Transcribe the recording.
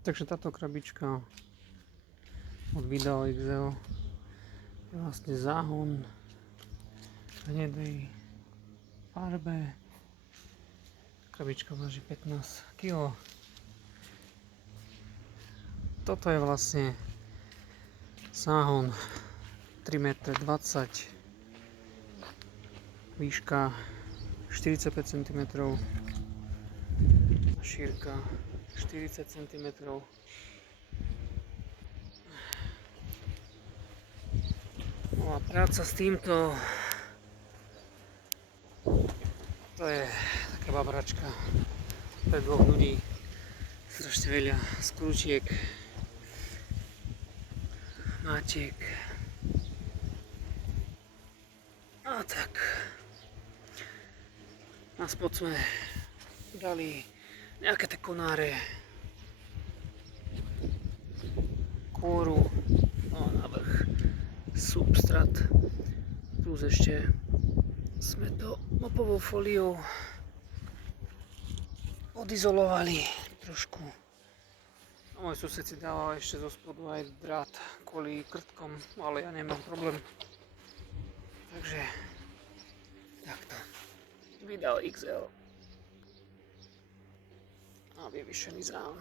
Takže táto krabička od Video XL je vlastne záhon v hnedej farbe. Krabička váži 15 kg. Toto je vlastne záhon 3,20 m, výška 45 cm, šírka 40 cm. No a práca s týmto, to je taká babračka pre dvoch ľudí. Strašne veľa skľúčiek, mátiek a tak. Na spod sme dali nejaké tie konáre, kôru, no a na vrch substrát, plus ešte sme to mopovou fóliou odizolovali trošku. A môj sused si dával ešte zo spodu aj drát kvôli krtkom, ale ja nemám problém. Takže takto. Video XL a vyvýšený záhon.